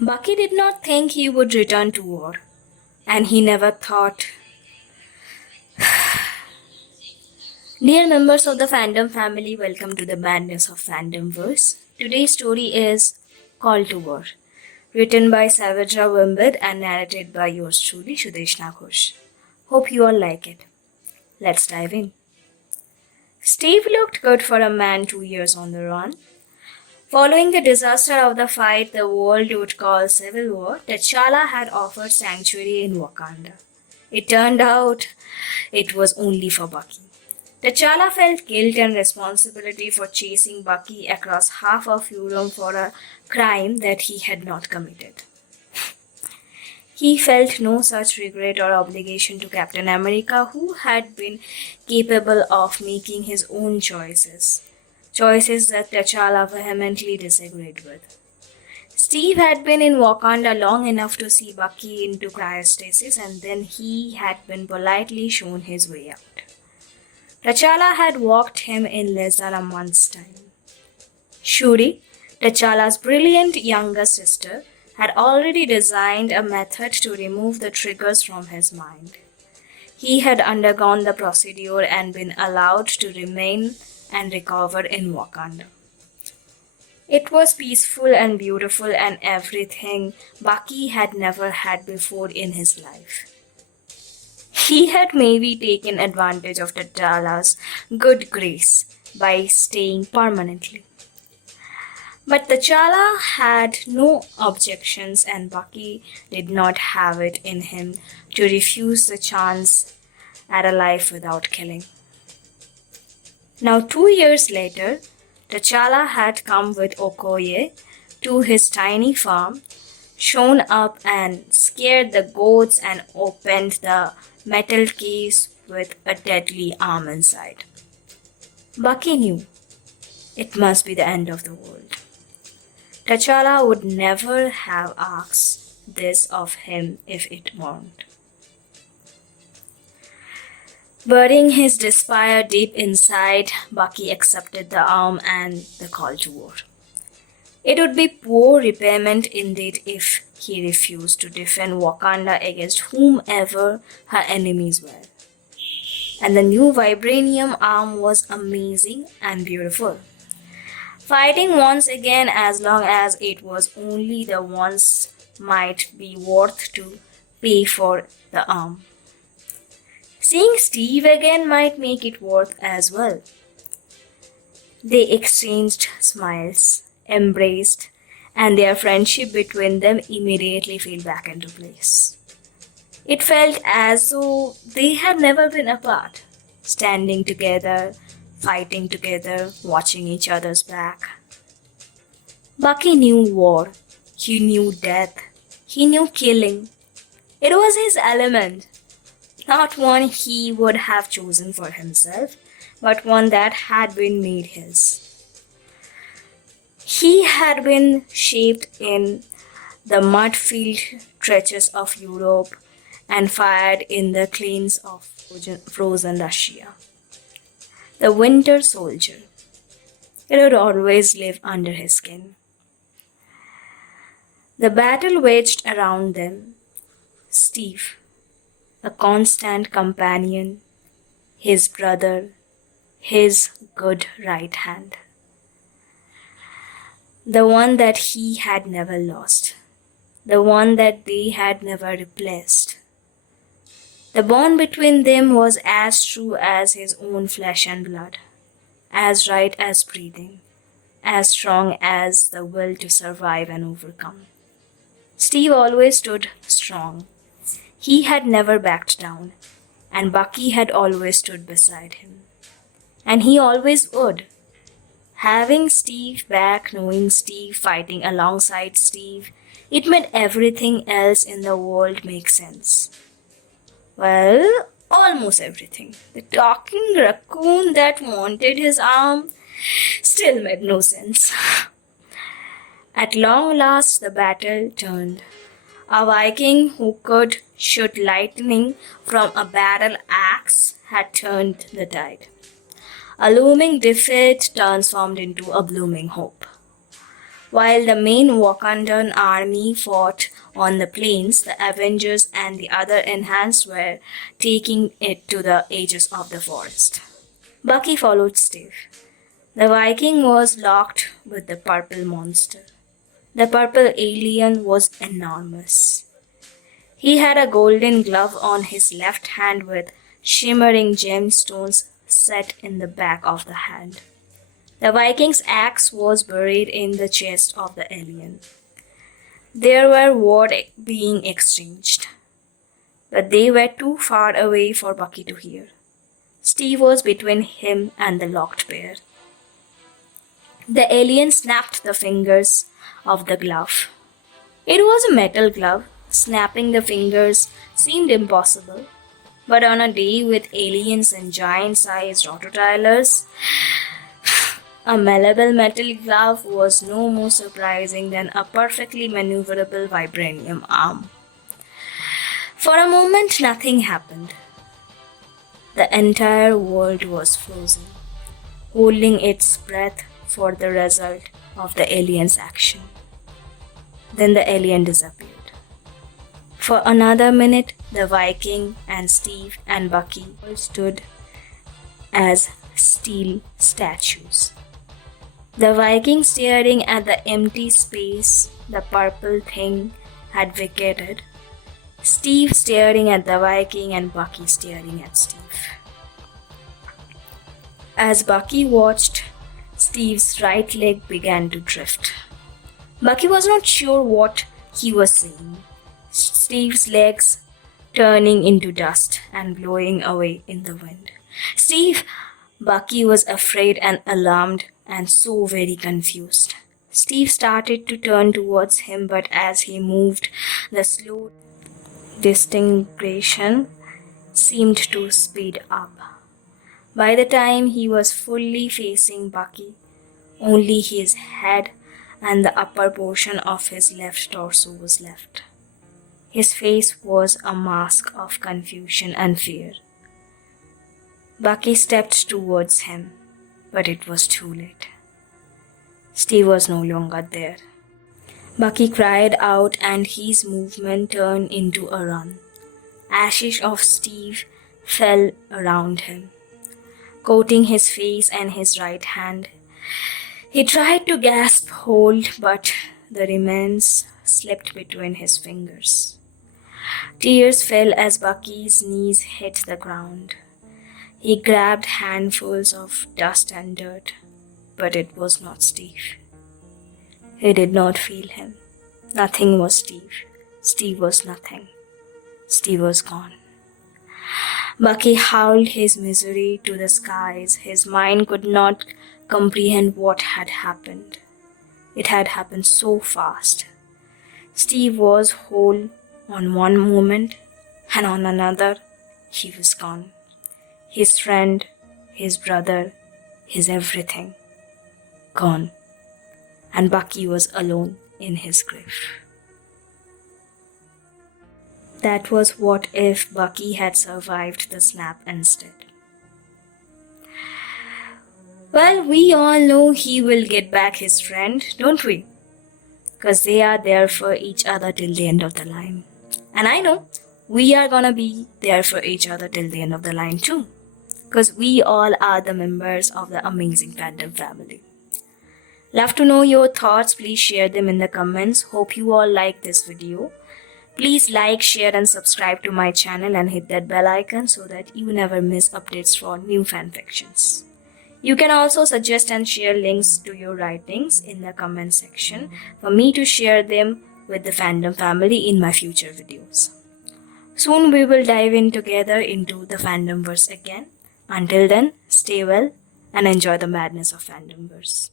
Bucky did not think he would return to war, and he never thought. Dear members of the fandom family, welcome to the madness of fandomverse. Today's story is Call to War, written by Savajra Wimbed and narrated by yours truly, Shudeshna Ghosh. Hope you all like it. Let's dive in. Steve looked good for a man 2 years on the run. Following the disaster of the fight the world would call Civil War, T'Challa had offered sanctuary in Wakanda. It turned out it was only for Bucky. T'Challa felt guilt and responsibility for chasing Bucky across half of Europe for a crime that he had not committed. He felt no such regret or obligation to Captain America, who had been capable of making his own choices that T'Challa vehemently disagreed with. Steve had been in Wakanda long enough to see Bucky into cryostasis, and then he had been politely shown his way out. T'Challa had walked him in less than a month's time. Shuri, T'Challa's brilliant younger sister, had already designed a method to remove the triggers from his mind. He had undergone the procedure and been allowed to remain and recover in Wakanda. It was peaceful and beautiful and everything Bucky had never had before in his life. He had maybe taken advantage of T'Challa's good grace by staying permanently. But T'Challa had no objections, and Bucky did not have it in him to refuse the chance at a life without killing. Now, 2 years later, T'Challa had come with Okoye to his tiny farm, shown up and scared the goats and opened the metal case with a deadly arm inside. Bucky knew it must be the end of the world. T'Challa would never have asked this of him if it weren't. Burying his despair deep inside, Bucky accepted the arm and the call to war. It would be poor repayment indeed if he refused to defend Wakanda against whomever her enemies were. And the new vibranium arm was amazing and beautiful. Fighting once again, as long as it was only the once, might be worth to pay for the arm. Seeing Steve again might make it worth as well. They exchanged smiles, embraced, and their friendship between them immediately fell back into place. It felt as though they had never been apart, standing together, fighting together, watching each other's back. Bucky knew war. He knew death. He knew killing. It was his element. Not one he would have chosen for himself, but one that had been made his. He had been shaped in the mud-filled trenches of Europe and fired in the plains of frozen Russia. The winter soldier. It would always live under his skin. The battle waged around them. Steve, a constant companion, his brother, his good right hand. The one that he had never lost, the one that they had never replaced. The bond between them was as true as his own flesh and blood, as right as breathing, as strong as the will to survive and overcome. Steve always stood strong. He had never backed down, and Bucky had always stood beside him. And he always would. Having Steve back, knowing Steve, fighting alongside Steve, it made everything else in the world make sense. Well, almost everything. The talking raccoon that wanted his arm still made no sense. At long last, the battle turned. A Viking who could shoot lightning from a battle axe had turned the tide. A looming defeat transformed into a blooming hope. While the main Wakandan army fought on the plains, the Avengers and the other Enhanced were taking it to the edges of the forest. Bucky followed Steve. The Viking was locked with the purple monster. The purple alien was enormous. He had a golden glove on his left hand with shimmering gemstones set in the back of the hand. The Viking's axe was buried in the chest of the alien. There were words being exchanged, but they were too far away for Bucky to hear. Steve was between him and the locked pair. The alien snapped the fingers of the glove. It was a metal glove. Snapping the fingers seemed impossible, but on a day with aliens and giant-sized rototilers, a malleable metal glove was no more surprising than a perfectly maneuverable vibranium arm. For a moment, nothing happened. The entire world was frozen, holding its breath for the result of the alien's action. Then the alien disappeared. For another minute, the Viking and Steve and Bucky all stood as steel statues. The Viking staring at the empty space the purple thing had vacated, Steve staring at the Viking and Bucky staring at Steve. As Bucky watched, Steve's right leg began to drift. Bucky was not sure what he was seeing. Steve's legs turning into dust and blowing away in the wind. Steve! Bucky was afraid and alarmed and so very confused. Steve started to turn towards him, but as he moved, the slow disintegration seemed to speed up. By the time he was fully facing Bucky, only his head and the upper portion of his left torso was left. His face was a mask of confusion and fear. Bucky stepped towards him, but it was too late. Steve was no longer there. Bucky cried out and his movement turned into a run. Ashes of Steve fell around him, coating his face and his right hand. He tried to grasp hold, but the remains slipped between his fingers. Tears fell as Bucky's knees hit the ground. He grabbed handfuls of dust and dirt, but it was not Steve. He did not feel him. Nothing was Steve. Steve was nothing. Steve was gone. Bucky howled his misery to the skies. His mind could not comprehend what had happened. It had happened so fast. Steve was whole on one moment, and on another, he was gone. His friend, his brother, his everything, gone. And Bucky was alone in his grave. That was what if Bucky had survived the snap instead. Well, we all know he will get back his friend, don't we? Because they are there for each other till the end of the line. And I know we are gonna be there for each other till the end of the line too. Because we all are the members of the amazing fandom family. Love to know your thoughts. Please share them in the comments. Hope you all like this video. Please like, share and subscribe to my channel and hit that bell icon so that you never miss updates for new fanfictions. You can also suggest and share links to your writings in the comment section for me to share them with the fandom family in my future videos. Soon we will dive in together into the fandomverse again. Until then, stay well and enjoy the madness of fandomverse.